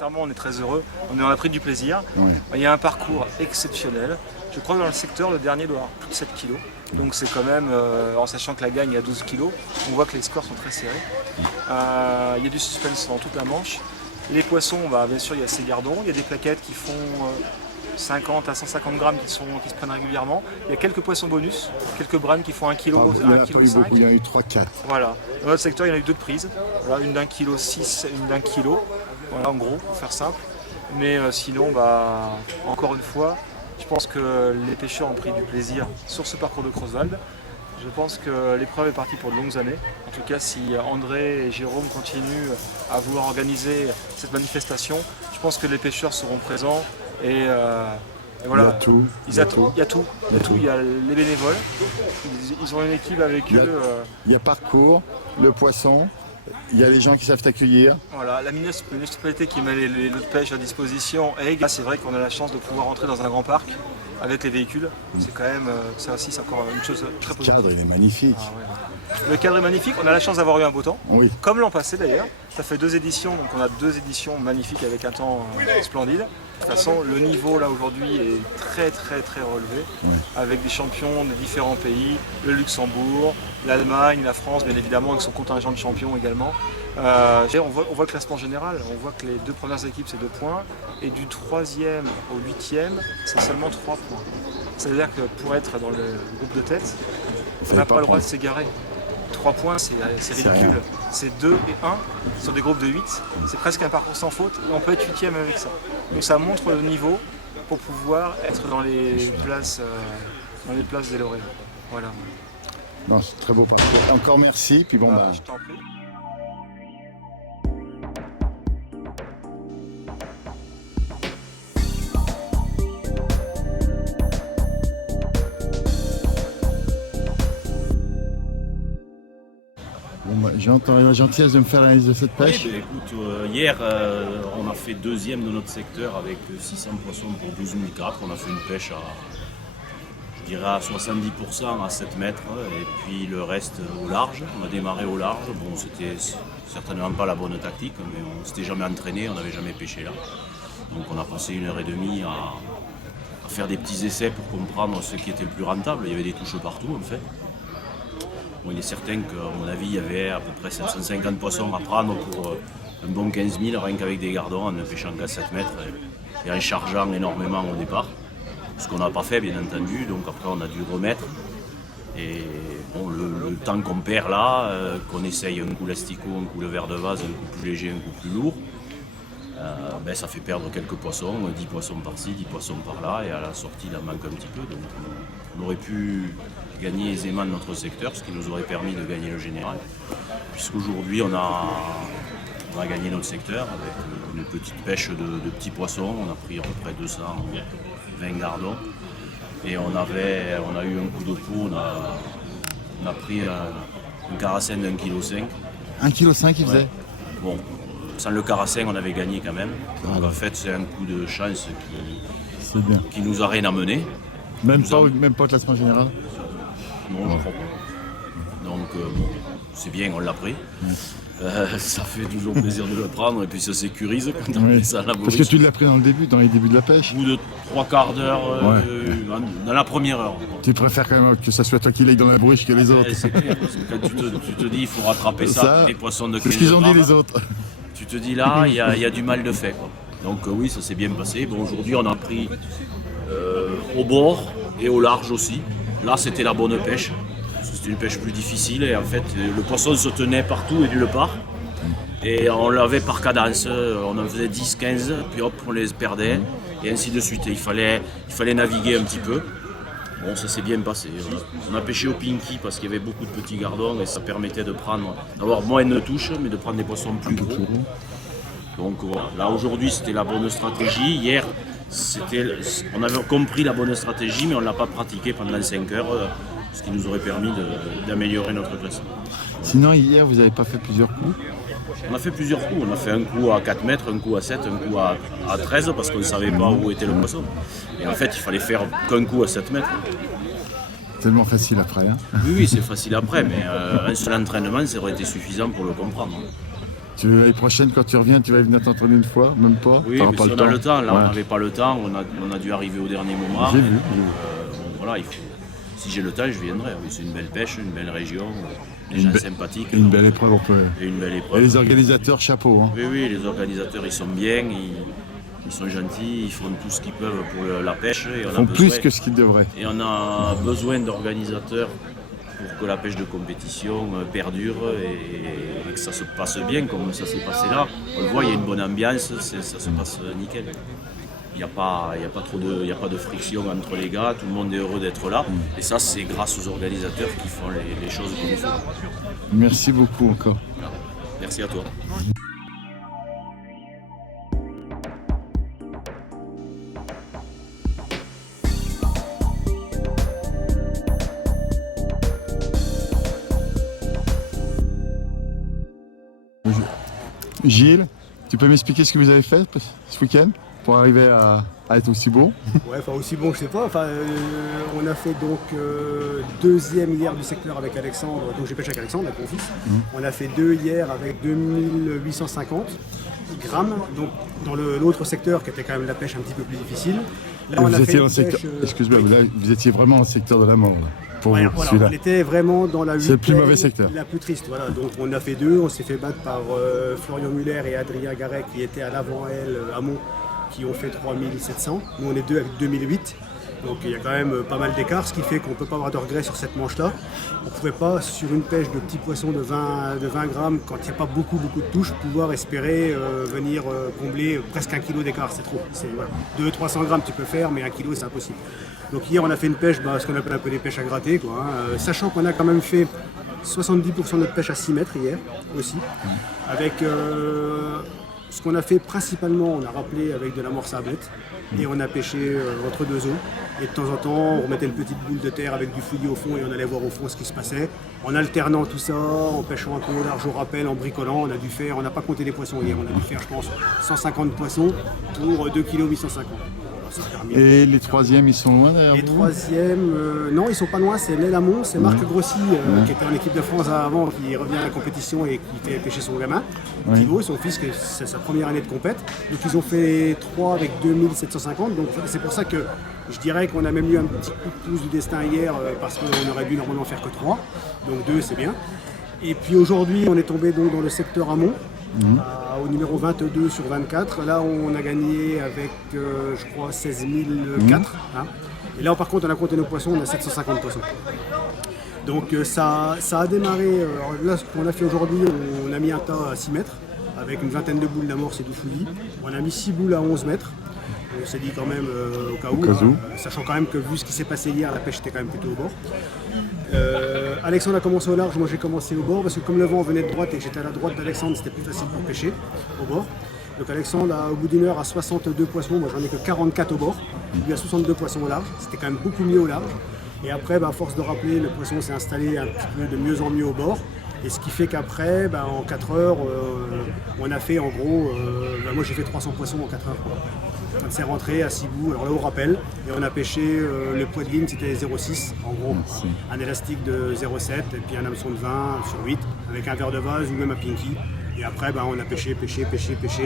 sincèrement, on est très heureux. On a pris du plaisir. Oui. Il y a un parcours exceptionnel. Je crois que dans le secteur, le dernier doit avoir plus de 7 kilos. Donc c'est quand même, en sachant que la gagne est à 12 kilos, on voit que les scores sont très serrés. Il y a du suspense dans toute la manche. Les poissons, bien sûr, il y a ces gardons. Il y a des plaquettes qui font 50 à 150 grammes qui se prennent régulièrement. Il y a quelques poissons bonus, quelques brannes qui font 1 kg, 1,5 kg. Il y en a eu 3-4. Voilà. Dans notre secteur, il y en a eu 2 de prises. Voilà, une d'1,6 kg, une d'1 kg. Voilà, en gros, pour faire simple. Mais sinon, encore une fois, je pense que les pêcheurs ont pris du plaisir sur ce parcours de Creutzwald. Je pense que l'épreuve est partie pour de longues années. En tout cas, si André et Jérôme continuent à vouloir organiser cette manifestation, je pense que les pêcheurs seront présents et voilà. Il y a tout. Il y a tout. Il y a les bénévoles. Ils ont une équipe avec eux. Il y a parcours, le poisson. Il y a les gens qui savent accueillir. Voilà, la municipalité qui met les lots de pêche à disposition. Et c'est vrai qu'on a la chance de pouvoir entrer dans un grand parc avec les véhicules. C'est quand même, ça aussi, c'est encore une chose très positive. Le cadre, il est magnifique. Le cadre est magnifique. On a la chance d'avoir eu un beau temps. Oui. Comme l'an passé d'ailleurs. Ça fait 2 éditions, donc on a 2 éditions magnifiques avec un temps splendide. De toute façon, le niveau là aujourd'hui est très très très relevé, avec des champions de différents pays, le Luxembourg, l'Allemagne, la France, bien évidemment, avec son contingent de champions également. On voit le classement général, on voit que les 2 premières équipes c'est 2 points, et du 3e au 8e c'est seulement 3 points. C'est-à-dire que pour être dans le groupe de tête, on n'a pas le droit de s'égarer. 3 points, c'est ridicule. C'est 2 et 1 sur des groupes de 8. C'est presque un parcours sans faute et on peut être 8e avec ça. Donc ça montre le niveau pour pouvoir être dans les places des lauréats. Voilà. Non, c'est très beau pour toi. Encore merci. Puis Je t'en prie. J'ai entendu la gentillesse de me faire l'analyse de cette pêche. Oui, écoute, hier, on a fait 2e de notre secteur avec 600 poissons pour 12 004. On a fait une pêche je dirais à 70% à 7 mètres et puis le reste au large. On a démarré au large. Bon, c'était certainement pas la bonne tactique, mais on s'était jamais entraîné, on n'avait jamais pêché là. Donc on a passé 1h30 à faire des petits essais pour comprendre ce qui était le plus rentable. Il y avait des touches partout en fait. Bon, il est certain qu'à mon avis, il y avait à peu près 750 poissons à prendre pour un bon 15 000, rien qu'avec des gardons, en ne pêchant qu'à 7 mètres et en chargeant énormément au départ. Ce qu'on n'a pas fait, bien entendu, donc après on a dû remettre. Et bon, le temps qu'on perd là, qu'on essaye un coup l'astico, un coup le verre de vase, un coup plus léger, un coup plus lourd, ça fait perdre quelques poissons, 10 poissons par-ci, 10 poissons par-là, et à la sortie il en manque un petit peu. Donc on aurait pu gagner aisément notre secteur, ce qui nous aurait permis de gagner le général. Puisqu'aujourd'hui on a gagné notre secteur avec une petite pêche de petits poissons, on a pris à peu près 220 gardons. Et on a eu un coup de peau, on a pris un carassin d'1,5 kg. 1,5 kg il faisait. Bon, sans le carassin on avait gagné quand même. Donc en fait c'est un coup de chance qui nous a rien amené. Même pas au classement général. Non, je crois pas. Donc c'est bien, on l'a pris. Ça fait toujours plaisir de le prendre et puis ça sécurise quand on met ça à la bourriche. Parce que tu l'as pris dans les débuts de la pêche. Au bout de 3/4 d'heure, dans la première heure. Tu préfères quand même que ça soit toi qui l'aille dans la bourriche que les autres. C'est clair, parce que quand tu te dis il faut rattraper ça, des poissons de 15 C'est ce qu'ils ont dit grammes, les autres. tu te dis là, il y a du mal de fait, quoi. Donc oui, ça s'est bien passé. Bon, aujourd'hui on a pris au bord et au large aussi. Là c'était la bonne pêche. C'était une pêche plus difficile et en fait le poisson se tenait partout et nulle part. Et on l'avait par cadence, on en faisait 10, 15, puis hop on les perdait et ainsi de suite. Et il fallait naviguer un petit peu. Bon, ça s'est bien passé. On a pêché au pinky parce qu'il y avait beaucoup de petits gardons et ça permettait d'avoir moins de touches mais de prendre des poissons plus gros. Donc voilà. Là aujourd'hui c'était la bonne stratégie. Hier on avait compris la bonne stratégie mais on ne l'a pas pratiquée pendant 5 heures. Ce qui nous aurait permis d'améliorer notre classement. Sinon, hier, vous n'avez pas fait plusieurs coups? On a fait plusieurs coups. On a fait un coup à 4 mètres, un coup à 7, un coup à 13 parce qu'on ne savait pas où était le poisson. Et en fait, il fallait faire qu'un coup à 7 mètres. Tellement facile après. Hein. Oui, c'est facile après, mais un seul entraînement, ça aurait été suffisant pour le comprendre. L'année prochaine, quand tu reviens, tu vas venir t'entraîner une fois, même pas? Oui, T'auras mais pas si on a le temps, là Ouais. on n'avait pas le temps, on a dû arriver au dernier moment. J'ai vu. Bon, voilà, si j'ai le temps, je viendrai. Oui, c'est une belle pêche, une belle région, des gens sympathiques. Et une donc, belle épreuve, on peut. et une belle Et épreuve. les organisateurs, chapeau. Hein. Oui, oui, les organisateurs, ils sont bien, ils sont gentils, ils font tout ce qu'ils peuvent pour la pêche. Et Ils font plus que ce qu'ils devraient. Et on a besoin d'organisateurs pour que la pêche de compétition perdure et que ça se passe bien comme ça s'est passé là. On le voit, il y a une bonne ambiance, ça se passe nickel. Il n'y a pas de friction entre les gars, tout le monde est heureux d'être là. Et ça, c'est grâce aux organisateurs qui font les choses comme il faut. Merci beaucoup encore. Voilà. Merci à toi. Gilles, tu peux m'expliquer ce que vous avez fait ce week-end pour arriver à être aussi beau? Ouais, enfin aussi bon, je sais pas. Enfin, on a fait donc deuxième hier du secteur avec Alexandre, donc j'ai pêché avec Alexandre, avec mon fils. On a fait 2 hier avec 2850 grammes, donc dans l'autre secteur qui était quand même la pêche un petit peu plus difficile. Là, Vous étiez dans le une secteur. pêche, Excuse-moi, oui. vous étiez vraiment dans le secteur de la mort, là, pour Ouais, vous, voilà, celui-là. on était vraiment dans la C'est le plus huitaine, mauvais secteur. la plus triste. Voilà. Donc on a fait 2, on s'est fait battre par Florian Muller et Adrien Garret qui étaient à l'avant elle à Mont, qui ont fait 3700. Nous on est 2 avec 2008. Donc il y a quand même pas mal d'écart, ce qui fait qu'on ne peut pas avoir de regrets sur cette manche-là. On ne pouvait pas, sur une pêche de petits poissons de 20 grammes, quand il n'y a pas beaucoup de touches, pouvoir espérer venir combler presque 1 kg d'écart. C'est trop. 200-300 grammes tu peux faire, mais 1 kg c'est impossible. Donc hier on a fait une pêche, ce qu'on appelle un peu des pêches à gratter, quoi, hein. Sachant qu'on a quand même fait 70% de notre pêche à 6 mètres hier aussi, avec ce qu'on a fait principalement, on a rappelé avec de l'amorce à botte et on a pêché entre 2 eaux. Et de temps en temps, on remettait une petite boule de terre avec du fouillis au fond et on allait voir au fond ce qui se passait. En alternant tout ça, en pêchant un peu au large au rappel, en bricolant, on n'a pas compté les poissons hier, on a dû faire je pense 150 poissons pour 2 kg 850. Ça a permis. Et les troisièmes, ils sont loin derrière Les vous? troisièmes, non, ils sont pas loin, c'est l'Elamont, c'est Marc Grossi qui était en équipe de France avant, qui revient à la compétition et qui fait pêcher son gamin, Thibaut, son fils, c'est sa première année de compète. Donc ils ont fait 3 avec 2750, donc c'est pour ça que je dirais qu'on a même eu un petit coup de pouce du destin hier parce qu'on aurait dû normalement faire que 3, donc 2 c'est bien. Et puis aujourd'hui on est tombé donc dans le secteur amont. Au numéro 22 sur 24. Là, on a gagné avec, je crois, 16 004. Hein. Et là, par contre, on a compté nos poissons, on a 750 poissons. Donc, ça a démarré. Là, ce qu'on a fait aujourd'hui, on a mis un tas à 6 mètres, avec une vingtaine de boules d'amorce et de fouillis. On a mis 6 boules à 11 mètres. On s'est dit quand même au cas où, sachant quand même que vu ce qui s'est passé hier, la pêche était quand même plutôt au bord. Alexandre a commencé au large, moi j'ai commencé au bord parce que comme le vent venait de droite et que j'étais à la droite d'Alexandre, c'était plus facile pour pêcher au bord. Donc Alexandre, au bout d'une heure, a 62 poissons, moi j'en ai que 44 au bord. Lui a 62 poissons au large, c'était quand même beaucoup mieux au large. Et après, à force de rappeler, le poisson s'est installé un petit peu de mieux en mieux au bord. Et ce qui fait qu'après, en 4 heures, on a fait en gros, moi j'ai fait 300 poissons en 4 heures. Quoi. On s'est rentré à 6 bouts, alors là au rappel, et on a pêché, le poids de ligne c'était 0,6 en gros, un élastique de 0,7 et puis un hameçon de 20 sur 8 avec un verre de vase ou même un pinky. Et après on a pêché,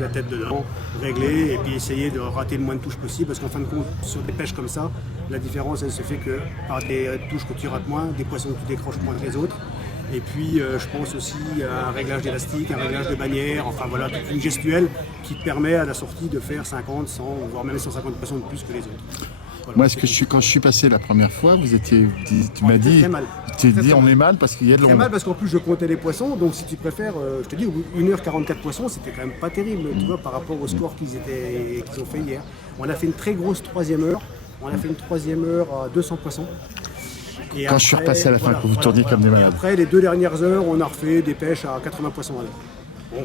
la tête dedans, réglé et puis essayer de rater le moins de touches possible parce qu'en fin de compte sur des pêches comme ça, la différence elle se fait que par des touches que tu rates moins, des poissons que tu décroches moins que les autres. Et puis je pense aussi à un réglage d'élastique, un réglage de bannière, enfin voilà, toute une gestuelle qui te permet à la sortie de faire 50, 100, voire même 150 poissons de plus que les autres. Voilà, moi, quand je suis passé la première fois, tu m'as dit, très mal. Tu dis on est mal parce qu'il y a de l'ombre. Très mal parce qu'en plus je comptais les poissons, donc si tu préfères, je te dis, au bout d'1 h 44 poissons, c'était quand même pas terrible, tu vois, par rapport au score qu'ils ont fait hier. On a fait une très grosse 3e heure, on a fait une 3e heure à 200 poissons. Et quand je suis repassé à la fin, que vous tourniez comme des malades. Après, les 2 dernières heures, on a refait des pêches à 80 poissons à l'heure. Bon,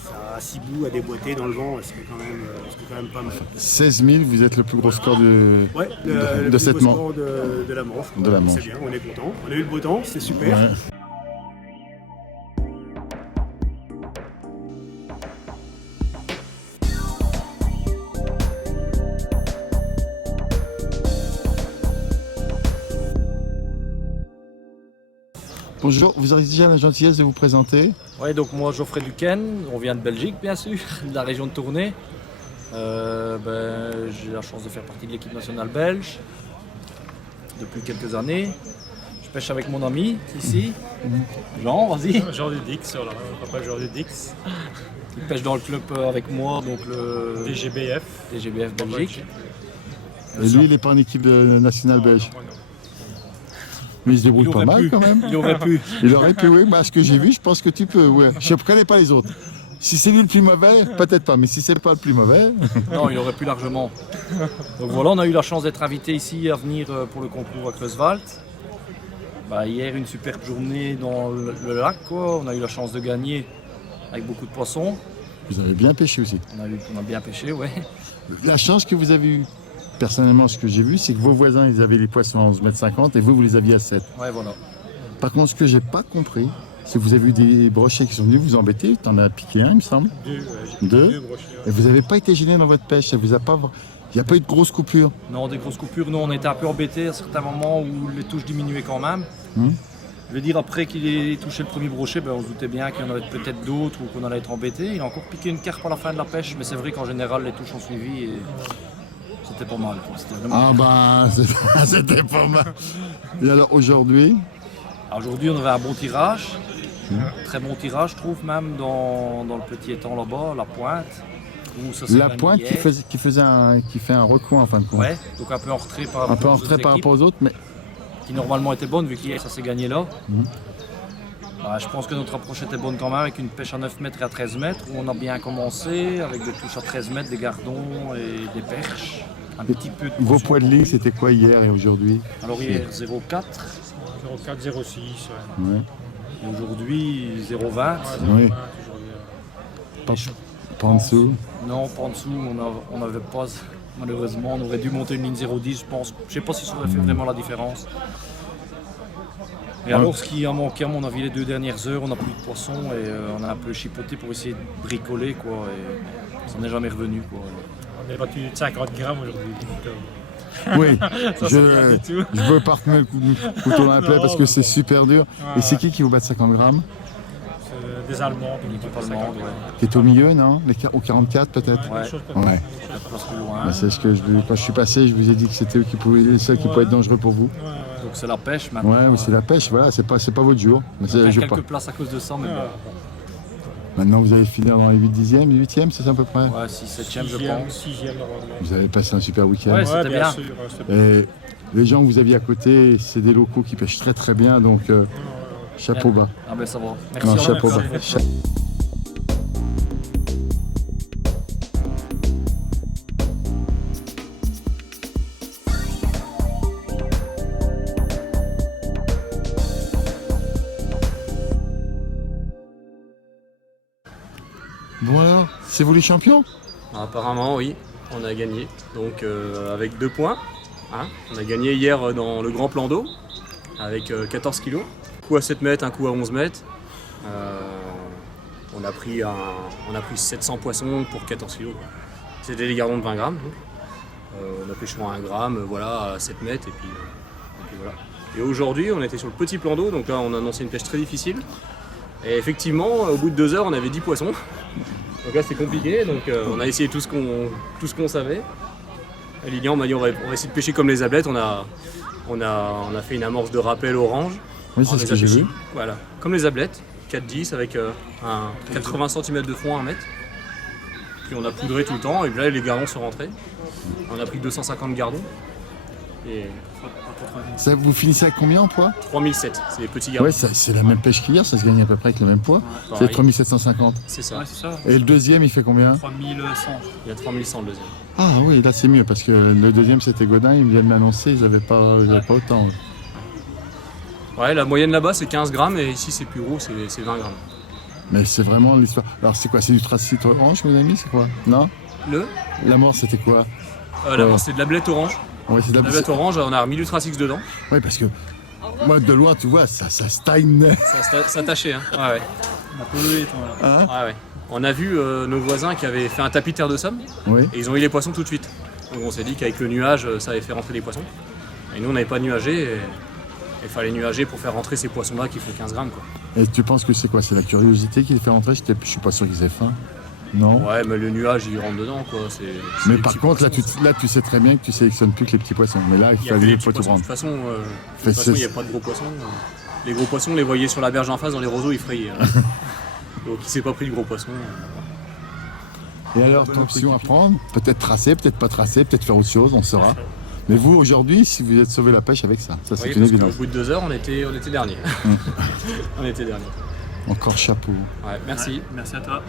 ça a 6 bouts à déboîter dans le vent, c'est quand même pas mal. 16 000, vous êtes le plus gros score de cette manche. De la manche. C'est bien, on est content. On a eu le beau temps, c'est super. Ouais. Bonjour, vous aurez déjà la gentillesse de vous présenter? Oui, donc moi Geoffrey Duquesne, on vient de Belgique bien sûr, de la région de Tournai. J'ai la chance de faire partie de l'équipe nationale belge depuis quelques années. Je pêche avec mon ami ici. Jean, vas-y. Jean Dudix, voilà, papa Jean Dudix. Il pêche dans le club avec moi, donc le DGBF Belgique. Et lui, il n'est pas en équipe nationale belge. Mais il se débrouille pas mal quand même. Il aurait pu. Il aurait pu, oui. Ce que j'ai vu, je pense que tu peux. Ouais. Je ne connais pas les autres. Si c'est lui le plus mauvais, peut-être pas. Mais si c'est pas le plus mauvais. Non, il aurait pu largement. Donc voilà, on a eu la chance d'être invité ici à venir pour le concours à Creuswald. Hier, une superbe journée dans le lac, quoi. On a eu la chance de gagner avec beaucoup de poissons. Vous avez bien pêché aussi. On a bien pêché, ouais. La chance que vous avez eue, personnellement, ce que j'ai vu, c'est que vos voisins, ils avaient les poissons à 11,50 m et vous, vous les aviez à 7. Ouais, voilà. Par contre, ce que j'ai pas compris, c'est que vous avez eu des brochets qui sont venus vous embêter. Tu en as piqué un, il me semble. Deux brochets. Et vous n'avez pas été gêné dans votre pêche. Ça vous a pas... Il n'y a pas eu de grosses coupures. Non, des grosses coupures. Nous, on était un peu embêtés à certains moments où les touches diminuaient quand même. Je veux dire, après qu'il ait touché le premier brochet, on se doutait bien qu'il y en avait peut-être d'autres ou qu'on allait être embêté. Il a encore piqué une carpe à la fin de la pêche, mais c'est vrai qu'en général, les touches ont suivi et c'était pas mal. C'était vraiment... C'était pas mal. Et alors aujourd'hui? Aujourd'hui, on avait un bon tirage. Très bon tirage, je trouve, même dans le petit étang là-bas, la pointe. La pointe qui fait un recoin en fin de compte. Ouais, donc un peu en retrait par rapport aux autres, mais qui normalement était bonne vu qu'hier ça s'est gagné là. Je pense que notre approche était bonne quand même avec une pêche à 9 mètres et à 13 mètres où on a bien commencé avec des touches à 13 mètres, des gardons et des perches. Un petit peu de vos poids de ligne, c'était quoi hier et aujourd'hui? Alors hier 0,4. 0,4, 0,6. Ouais. Et aujourd'hui 0,20. Oui. Pas en dessous? Non, pas en dessous, on n'avait pas. Malheureusement, on aurait dû monter une ligne 0,10, je pense. Je ne sais pas si ça aurait fait vraiment la différence. Et alors, ce qui a manqué, à mon avis, les 2 dernières heures, on n'a plus de poissons et on a un peu chipoté pour essayer de bricoler, quoi. Et ça n'est jamais revenu, quoi. On a battu 50 grammes aujourd'hui. Oui, je veux pas remettre le couteau dans la plaie parce que c'est super dur. Et c'est qui vous bat 50 grammes? Des Allemands. Une équipe allemande, ouais. Qui est au milieu, non? Au 44 peut-être? Ouais. C'est ce que quand je suis passé, je vous ai dit que c'était eux les seuls qui pouvaient être dangereux pour vous. Donc c'est la pêche maintenant. Ouais, c'est la pêche, voilà, c'est pas votre jour. On perd quelques places à cause de ça, mais bon. Maintenant vous allez finir dans les 8e, 8e, c'est ça à peu près? Ouais, 6e, 7e je pense. 6e normalement. Vous avez passé un super week-end. Ouais, c'était bien. Sûr, et les gens que vous aviez à côté, c'est des locaux qui pêchent très très bien, donc chapeau bas. Ah ben ça va. Merci. Non, chapeau bas. Bon alors, c'est vous les champions? Apparemment oui, on a gagné, donc avec 2 points. On a gagné hier dans le grand plan d'eau avec 14 kilos. Un coup à 7 mètres, un coup à 11 mètres. On a pris 700 poissons pour 14 kilos. C'était des gardons de 20 grammes. On a pêché à 1 gramme, voilà, à 7 mètres et puis voilà. Et aujourd'hui on était sur le petit plan d'eau, donc là on a annoncé une pêche très difficile. Et effectivement, au bout de 2 heures, on avait 10 poissons. Donc là, c'est compliqué. Donc on a essayé tout ce qu'on savait. Et Lilian m'a dit on va essayer de pêcher comme les ablettes. On a fait une amorce de rappel orange. Oui, c'est ce que j'ai vu. Voilà, comme les ablettes, 4-10 avec un 80 cm de fond à 1 mètre. Puis on a poudré tout le temps. Et là, les gardons sont rentrés. On a pris 250 gardons. Et ça, vous finissez à combien en poids? 3007, c'est les petits gardons. Ouais, c'est la même pêche qu'hier, ça se gagne à peu près avec le même poids. C'est 3750. C'est ça. Ouais, c'est ça. Et le deuxième, il fait combien? 3100. Il y a 3100 le deuxième. Ah oui, là c'est mieux parce que le deuxième c'était Godin, ils viennent m'annoncer, ils n'avaient pas autant. Ouais, la moyenne là-bas c'est 15 grammes et ici c'est plus gros, c'est 20 grammes. Mais c'est vraiment l'histoire. Alors c'est quoi? C'est du tracite orange, mes amis? C'est quoi? Non? La mort c'était quoi? La mort c'est de la blette orange. Ouais, c'est de la blette orange, on a remis du Tracix dedans. Oui, parce que moi de loin, tu vois, ça stagne. Ça tâchait, hein. Ouais. On a pollué, hein? Ouais. On a vu nos voisins qui avaient fait un tapis de terre de somme. Oui. Et ils ont eu les poissons tout de suite. Donc on s'est dit qu'avec le nuage, ça avait fait rentrer les poissons. Et nous, on n'avait pas nuagé. il fallait nuager pour faire rentrer ces poissons-là qui font 15 grammes, quoi. Et tu penses que c'est quoi? C'est la curiosité qui les fait rentrer? Je suis pas sûr qu'ils aient faim. Non? Ouais, mais le nuage, il rentre dedans, quoi. Mais par contre, là, tu sais très bien que tu sélectionnes plus que les petits poissons. Mais là, il faut tout De prendre. toute façon, il n'y a pas de gros poissons. Les gros poissons, on les voyait sur la berge en face, dans les roseaux, ils frayaient. Donc il s'est pas pris de gros poissons. Et alors, ton option à prendre? Peut-être tracer, peut-être pas tracer, peut-être faire autre chose, on saura. Mais vous, aujourd'hui, si vous êtes sauvé la pêche avec ça, ça c'est une évidence. Au bout de 2 heures, on était dernier. On était dernier. Encore chapeau. Ouais, merci. Merci à toi.